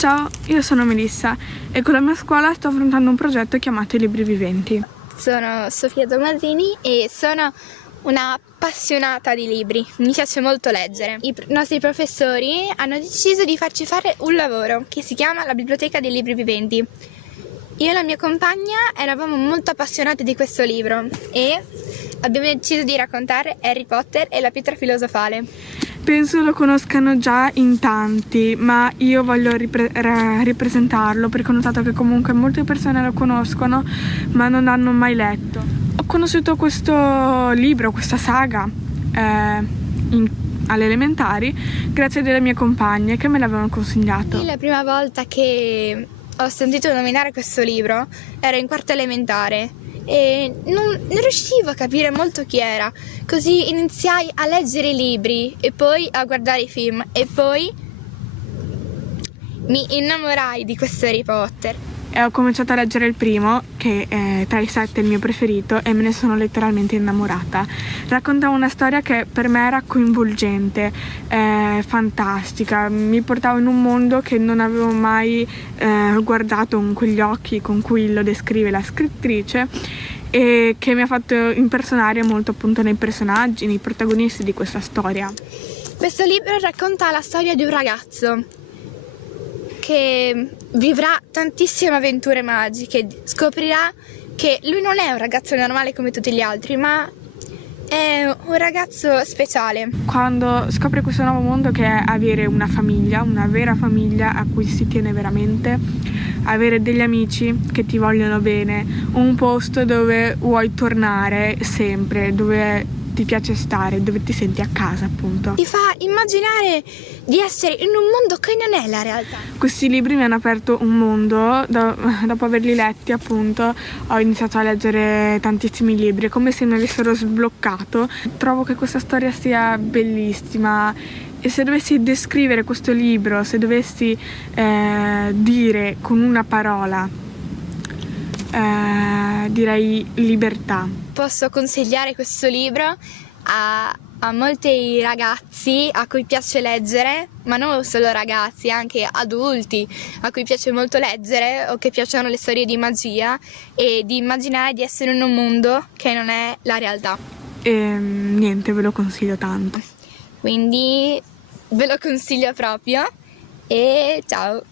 Ciao, io sono Melissa e con la mia scuola sto affrontando un progetto chiamato I Libri Viventi. Sono Sofia Tomasini e sono una appassionata di libri, mi piace molto leggere. I nostri professori hanno deciso di farci fare un lavoro che si chiama la Biblioteca dei Libri Viventi. Io e la mia compagna eravamo molto appassionati di questo libro e abbiamo deciso di raccontare Harry Potter e la pietra filosofale. Penso lo conoscano già in tanti, ma io voglio ripresentarlo perché ho notato che comunque molte persone lo conoscono ma non l'hanno mai letto. Ho conosciuto questo libro, questa saga alle elementari grazie alle mie compagne che me l'avevano consigliato. La prima volta che ho sentito nominare questo libro ero in quarta elementare e non riuscivo a capire molto chi era, così iniziai a leggere i libri e poi a guardare i film e poi mi innamorai di questo Harry Potter. E ho cominciato a leggere il primo, che è tra i 7 il mio preferito, e me ne sono letteralmente innamorata. Raccontava una storia che per me era coinvolgente, fantastica, mi portava in un mondo che non avevo mai guardato con quegli occhi con cui lo descrive la scrittrice e che mi ha fatto impersonare molto appunto nei personaggi, nei protagonisti di questa storia. Questo libro racconta la storia di un ragazzo che vivrà tantissime avventure magiche, scoprirà che lui non è un ragazzo normale come tutti gli altri, ma è un ragazzo speciale. Quando scopre questo nuovo mondo che è avere una famiglia, una vera famiglia a cui si tiene veramente, avere degli amici che ti vogliono bene, un posto dove vuoi tornare sempre, dove ti piace stare, dove ti senti a casa appunto. Ti fa immaginare di essere in un mondo che non è la realtà. Questi libri mi hanno aperto un mondo, dopo averli letti appunto ho iniziato a leggere tantissimi libri, è come se mi avessero sbloccato. Trovo che questa storia sia bellissima e se dovessi descrivere questo libro, se dovessi dire con una parola, direi libertà. Posso consigliare questo libro a molti ragazzi a cui piace leggere, ma non solo ragazzi, anche adulti a cui piace molto leggere o che piacciono le storie di magia e di immaginare di essere in un mondo che non è la realtà. E niente, ve lo consiglio tanto. Quindi ve lo consiglio proprio e ciao!